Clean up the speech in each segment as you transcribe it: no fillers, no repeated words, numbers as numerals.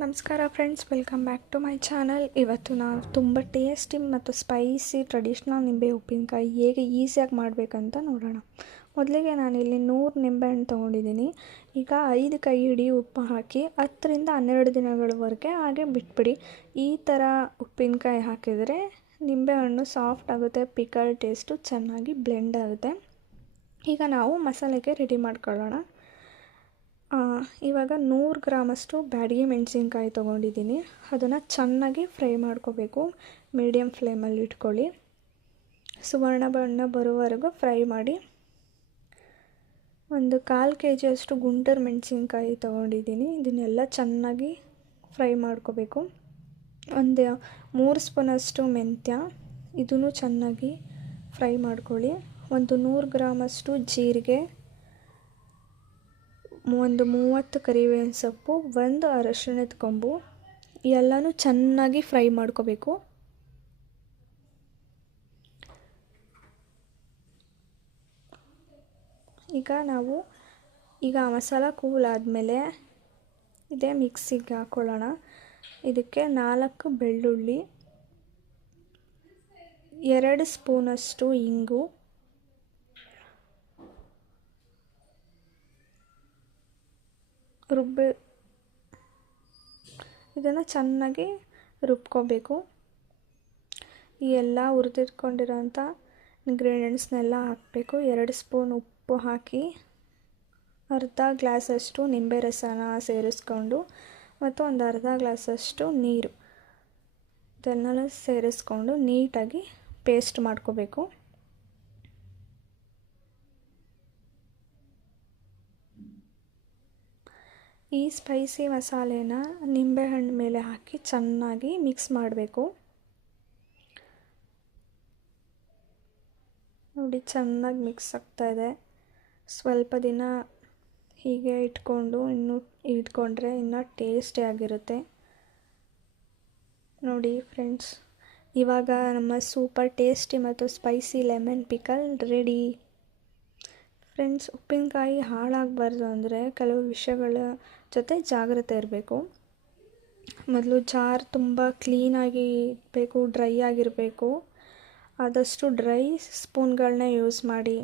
ನಮಸ್ಕಾರ friends, welcome back to my channel. ಇವತ್ತು ನಾವು ತುಂಬ ಟೇಸ್ಟಿ ಮತ್ತು ಸ್ಪೈಸಿ ಟ್ರೆಡಿಷ್ನಲ್ ನಿಂಬೆ ಉಪ್ಪಿನಕಾಯಿ ಹೇಗೆ ಈಸಿಯಾಗಿ ಮಾಡಬೇಕಂತ ನೋಡೋಣ. ಮೊದಲಿಗೆ ನಾನಿಲ್ಲಿ 100 ನಿಂಬೆಹಣ್ಣು ತೊಗೊಂಡಿದ್ದೀನಿ. ಈಗ 5 ಕೈ ಹಿಡಿ ಉಪ್ಪು ಹಾಕಿ 10ರಿಂದ 12 ದಿನಗಳವರೆಗೆ ಹಾಗೆ ಬಿಟ್ಬಿಡಿ. ಈ ಥರ ಉಪ್ಪಿನಕಾಯಿ ಹಾಕಿದರೆ ನಿಂಬೆಹಣ್ಣು ಸಾಫ್ಟ್ ಆಗುತ್ತೆ, ಪಿಕಲ್ ಟೇಸ್ಟು ಚೆನ್ನಾಗಿ ಬ್ಲೆಂಡ್ ಆಗುತ್ತೆ. ಈಗ ನಾವು ಮಸಾಲೆಗೆ ರೆಡಿ ಮಾಡ್ಕೊಳ್ಳೋಣ. ಇವಾಗ 100 ಗ್ರಾಮಷ್ಟು ಬ್ಯಾಡಗಿ ಮೆಣಸಿನ್ಕಾಯಿ ತೊಗೊಂಡಿದ್ದೀನಿ. ಅದನ್ನು ಚೆನ್ನಾಗಿ ಫ್ರೈ ಮಾಡ್ಕೋಬೇಕು. ಮೀಡಿಯಮ್ ಫ್ಲೇಮಲ್ಲಿ ಇಟ್ಕೊಳ್ಳಿ. ಸುವರ್ಣ ಬಣ್ಣ ಬರೋವರೆಗೂ ಫ್ರೈ ಮಾಡಿ. ಒಂದು 1/4 kg ಗುಂಟೂರು ಮೆಣಸಿನ್ಕಾಯಿ ತೊಗೊಂಡಿದ್ದೀನಿ. ಇದನ್ನೆಲ್ಲ ಚೆನ್ನಾಗಿ ಫ್ರೈ ಮಾಡ್ಕೋಬೇಕು. ಒಂದು 3 ಸ್ಪೂನಷ್ಟು ಮೆಂತ್ಯ, ಇದನ್ನು ಚೆನ್ನಾಗಿ ಫ್ರೈ ಮಾಡ್ಕೊಳ್ಳಿ. ಒಂದು 100 ಗ್ರಾಮಷ್ಟು ಜೀರಿಗೆ, ಒಂದು 30 ಕರಿಬೇವಿನ ಸೊಪ್ಪು, ಒಂದು ಅರಶಿಣದ ಕೊಂಬು, ಎಲ್ಲನೂ ಚೆನ್ನಾಗಿ ಫ್ರೈ ಮಾಡ್ಕೋಬೇಕು. ಈಗ ಮಸಾಲ ಕೂಲ್ ಆದಮೇಲೆ ಇದೇ ಮಿಕ್ಸಿಗೆ ಹಾಕ್ಕೊಳ್ಳೋಣ. ಇದಕ್ಕೆ 4 ಬೆಳ್ಳುಳ್ಳಿ, 2 ಸ್ಪೂನಷ್ಟು ಇಂಗು, ಇದನ್ನು ಚೆನ್ನಾಗಿ ರುಬ್ಕೋಬೇಕು. ಈ ಎಲ್ಲ ಹುರಿದಿಟ್ಕೊಂಡಿರೋಂಥ ಇಂಗ್ರೀಡಿಯೆಂಟ್ಸ್ನೆಲ್ಲ ಹಾಕಬೇಕು. 2 ಸ್ಪೂನ್ ಉಪ್ಪು ಹಾಕಿ, ಅರ್ಧ ಗ್ಲಾಸಷ್ಟು ನಿಂಬೆ ರಸನ ಸೇರಿಸ್ಕೊಂಡು ಮತ್ತು ಒಂದು ಅರ್ಧ ಗ್ಲಾಸಷ್ಟು ನೀರು, ಇದನ್ನೆಲ್ಲ ಸೇರಿಸ್ಕೊಂಡು ನೀಟಾಗಿ ಪೇಸ್ಟ್ ಮಾಡ್ಕೋಬೇಕು. ಈ ಸ್ಪೈಸಿ ಮಸಾಲೆನ ನಿಂಬೆಹಣ್ಣು ಮೇಲೆ ಹಾಕಿ ಚೆನ್ನಾಗಿ ಮಿಕ್ಸ್ ಮಾಡಬೇಕು. ನೋಡಿ, ಚೆನ್ನಾಗಿ ಮಿಕ್ಸ್ ಆಗ್ತಾಯಿದೆ. ಸ್ವಲ್ಪ ದಿನ ಹೀಗೆ ಇಟ್ಕೊಂಡ್ರೆ ಇನ್ನೂ ಟೇಸ್ಟಿಯಾಗಿರುತ್ತೆ. ನೋಡಿ ಫ್ರೆಂಡ್ಸ್, ಇವಾಗ ನಮ್ಮ ಸೂಪರ್ ಟೇಸ್ಟಿ ಮತ್ತು spicy lemon pickle ready. Friends, ಉಪ್ಪಿನಕಾಯಿ ಹಾಳಾಗಬಾರ್ದು ಅಂದರೆ ಕೆಲವು ವಿಷಯಗಳ ಜೊತೆ ಜಾಗ್ರತೆ ಇರಬೇಕು. ಮೊದಲು ಜಾರ್ ತುಂಬ ಕ್ಲೀನಾಗಿ ಇರಬೇಕು, ಡ್ರೈ ಆಗಿರಬೇಕು. ಆದಷ್ಟು ಡ್ರೈ ಸ್ಪೂನ್ಗಳನ್ನ ಯೂಸ್ ಮಾಡಿ.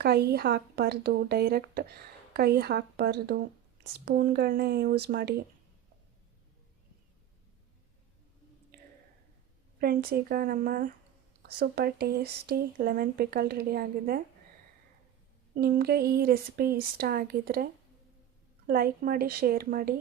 ಕೈ ಹಾಕಬಾರ್ದು, ಡೈರೆಕ್ಟ್ ಕೈ ಹಾಕಬಾರ್ದು, ಸ್ಪೂನ್ಗಳನ್ನೇ ಯೂಸ್ ಮಾಡಿ. ಫ್ರೆಂಡ್ಸ್, ಈಗ ನಮ್ಮ super tasty lemon pickle ready ಆಗಿದೆ. ನಿಮಗೆ ಈ ರೆಸಿಪಿ ಇಷ್ಟ ಆಗಿದರೆ ಲೈಕ್ ಮಾಡಿ, ಶೇರ್ ಮಾಡಿ.